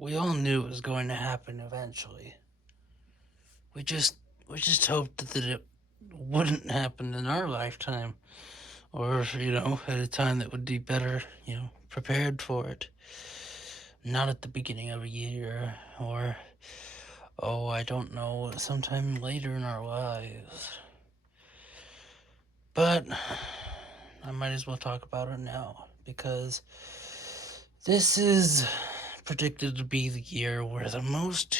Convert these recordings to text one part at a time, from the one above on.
we all knew it was going to happen eventually. We just we just hoped that it wouldn't happen in our lifetime, or at a time that would be better, prepared for it. Not at the beginning of a year, or I don't know, sometime later in our lives. But I might as well talk about it now, because this is predicted to be the year where the most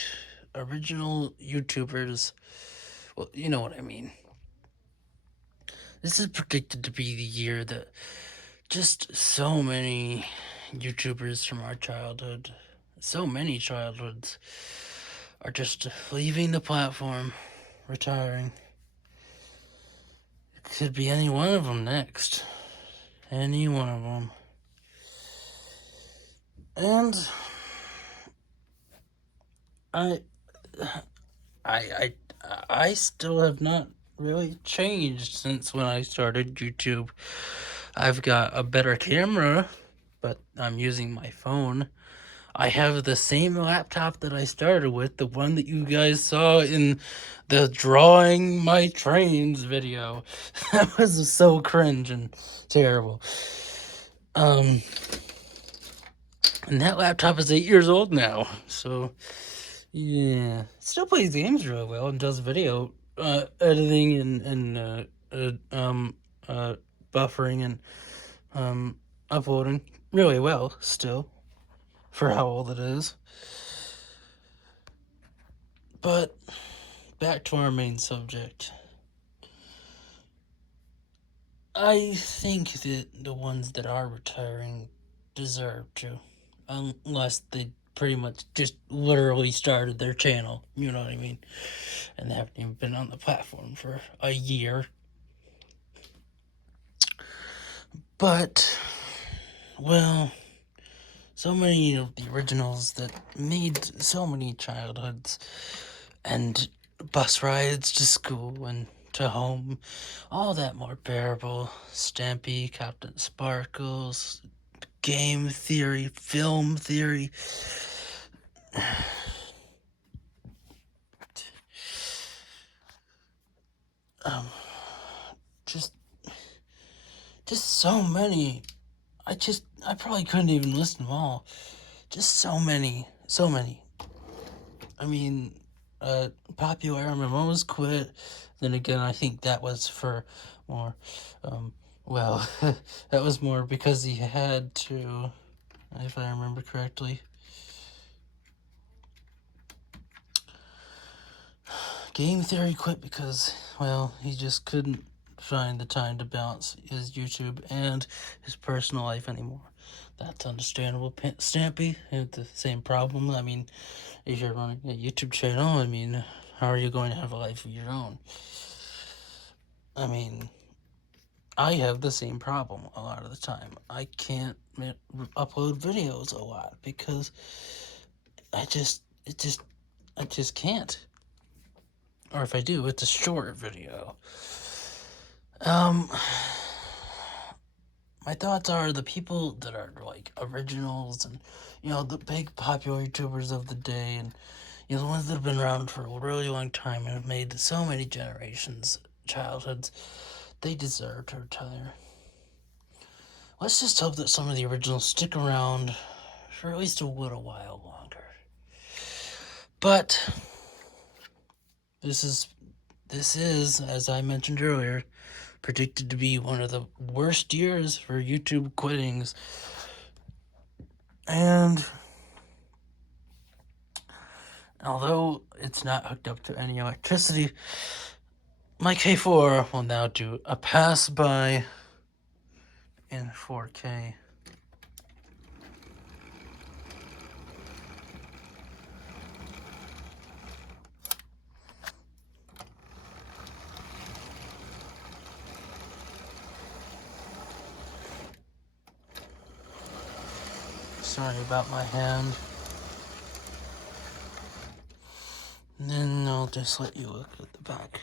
original YouTubers, well, you know what I mean. This is predicted to be the year that just so many YouTubers from our childhood, so many childhoods, are just leaving the platform, retiring. It could be any one of them next. Any one of them. And I, I, I still have not really changed since when I started YouTube. I've got a better camera, but I'm using my phone. I have the same laptop that I started with, the one that you guys saw in the drawing my trains video. That was so cringe and terrible. And that laptop is 8 years old now, so yeah, it still plays games really well and does video editing and buffering and uploading really well still for how old it is. But back to our main subject. I think that the ones that are retiring deserve to, unless they pretty much just literally started their channel, you know what I mean? And they haven't even been on the platform for a year. But, well, so many of the originals that made so many childhoods and bus rides to school and to home, all that more bearable. Stampy, Captain Sparkles, game theory, film theory. Um, just so many. I probably couldn't even list them all. Just so many. I mean, popular MMOs quit. Then again, I think that was for more, well, that was more because he had to, if I remember correctly. Game Theory quit because, well, he just couldn't find the time to balance his YouTube and his personal life anymore. That's understandable. Stampy had the same problem. I mean, if you're running a YouTube channel, I mean, how are you going to have a life of your own? I mean, I have the same problem a lot of the time. I can't upload videos a lot because I just can't. Or if I do, it's a short video. My thoughts are the people that are like originals and, the big popular YouTubers of the day and, the ones that have been around for a really long time and have made so many generations, childhoods, they deserve to retire. Let's just hope that some of the originals stick around for at least a little while longer. But this is, as I mentioned earlier, predicted to be one of the worst years for YouTube quittings. And although it's not hooked up to any electricity, my K4 will now do a pass by in 4K. Sorry about my hand. And then I'll just let you look at the back.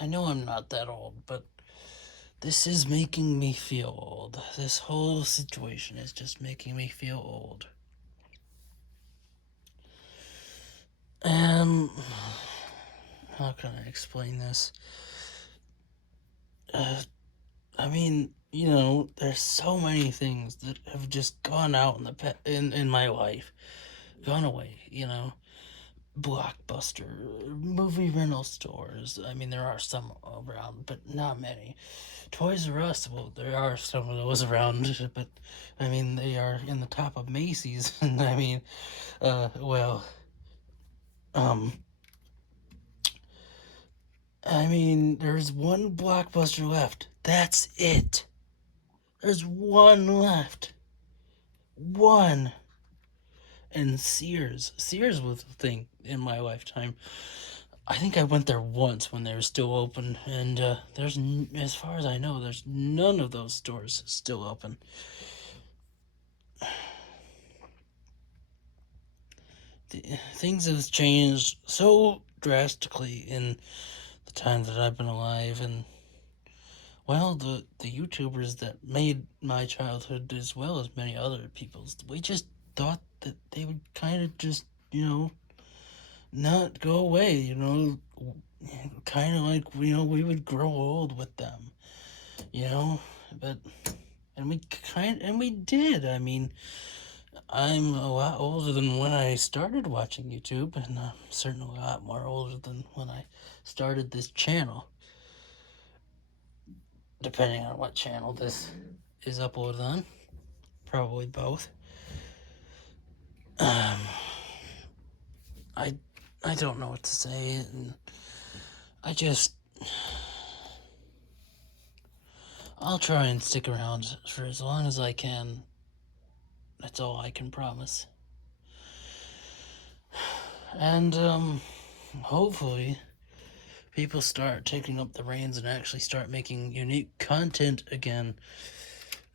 I know I'm not that old, but this is making me feel old. This whole situation is just making me feel old. How can I explain this? I mean, there's so many things that have just gone out in my life, gone away. Blockbuster, movie rental stores. I mean, there are some around, but not many. Toys R Us, well, there are some of those around, but I mean, they are in the top of Macy's, and I mean, well, um, I mean, there's one Blockbuster left. That's it. There's one left. One. And Sears was a thing in my lifetime. I think I went there once when they were still open, and as far as I know, there's none of those stores still open. Things have changed so drastically in the time that I've been alive, and well, the YouTubers that made my childhood, as well as many other people's, we just thought that they would kind of just, not go away, kind of like, we would grow old with them, you know, but, and we did. I mean, I'm a lot older than when I started watching YouTube, and I'm certainly a lot more older than when I started this channel, depending on what channel this is uploaded on. Probably both. Um, I I don't know what to say, and I just I'll try and stick around for as long as I can. That's all I can promise. And hopefully people start taking up the reins and actually start making unique content again.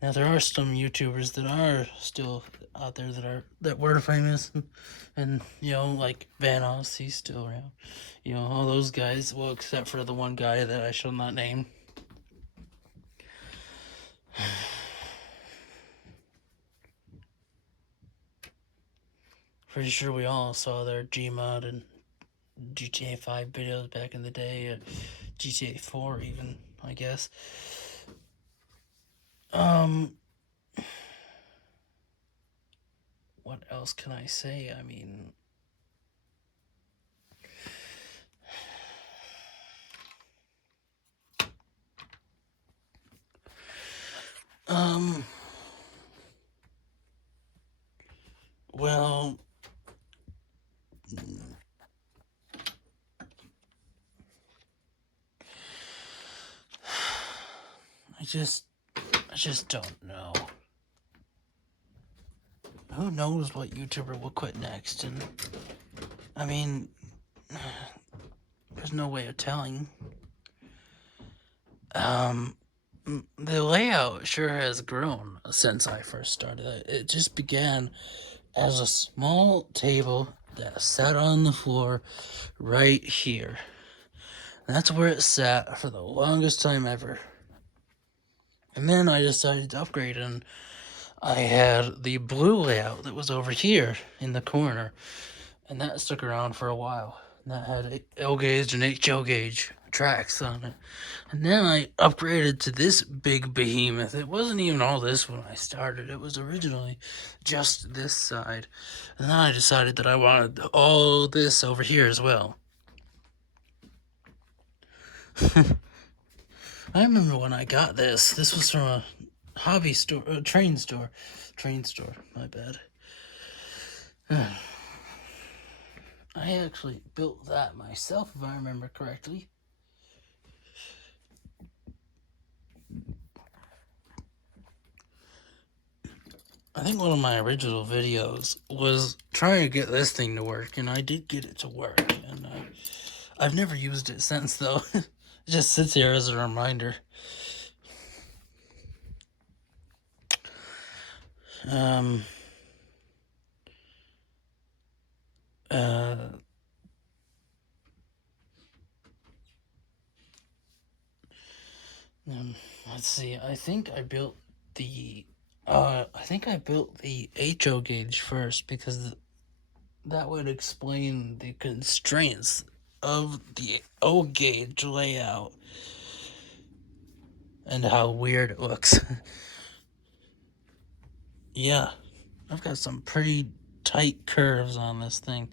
Now there are some YouTubers that are still out there that were famous, and like Vanos, he's still around. All those guys. Well, except for the one guy that I shall not name. Pretty sure we all saw their Gmod and GTA 5 videos back in the day, GTA 4 even, I guess. What else can I say? I mean, well, I just don't know. Who knows what YouTuber will quit next? And I mean, there's no way of telling. The layout sure has grown since I first started. It just began as a small table that sat on the floor right here. And that's where it sat for the longest time ever. And then I decided to upgrade, and I had the blue layout that was over here in the corner, and that stuck around for a while. And that had L gauge and HL gauge tracks on it. And then I upgraded to this big behemoth. It wasn't even all this when I started. It was originally just this side. And then I decided that I wanted all this over here as well. I remember when I got this. This was from a hobby store, a train store. My bad. I actually built that myself, if I remember correctly. I think one of my original videos was trying to get this thing to work, and I did get it to work. And I've never used it since, though. It just sits here as a reminder. let's see. I think I built the HO gauge first because that would explain the constraints of the O gauge layout and how weird it looks. Yeah, I've got some pretty tight curves on this thing.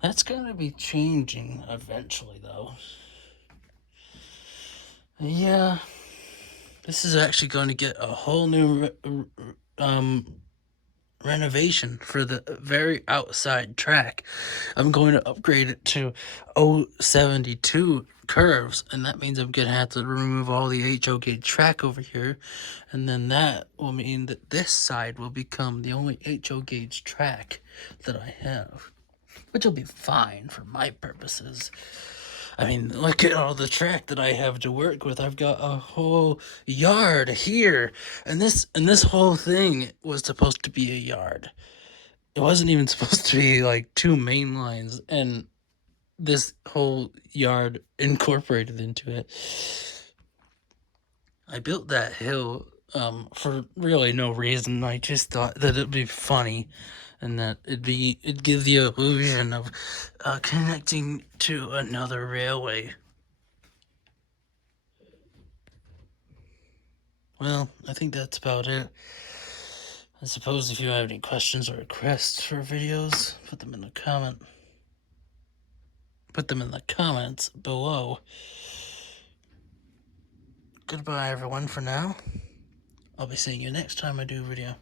That's gonna be changing eventually, though. Yeah, this is actually going to get a whole new renovation for the very outside track. I'm going to upgrade it to 072 curves, and that means I'm gonna have to remove all the HO gauge track over here, and then that will mean that this side will become the only HO gauge track that I have, which will be fine for my purposes. I mean, look at all the track that I have to work with. I've got a whole yard here, and this whole thing was supposed to be a yard. It wasn't even supposed to be like two main lines, and this whole yard incorporated into it. I built that hill for really no reason. I just thought that it'd be funny, and that it'd give the illusion of connecting to another railway. Well, I think that's about it. I suppose if you have any questions or requests for videos, put them in the comments below. Goodbye everyone for now. I'll be seeing you next time I do a video.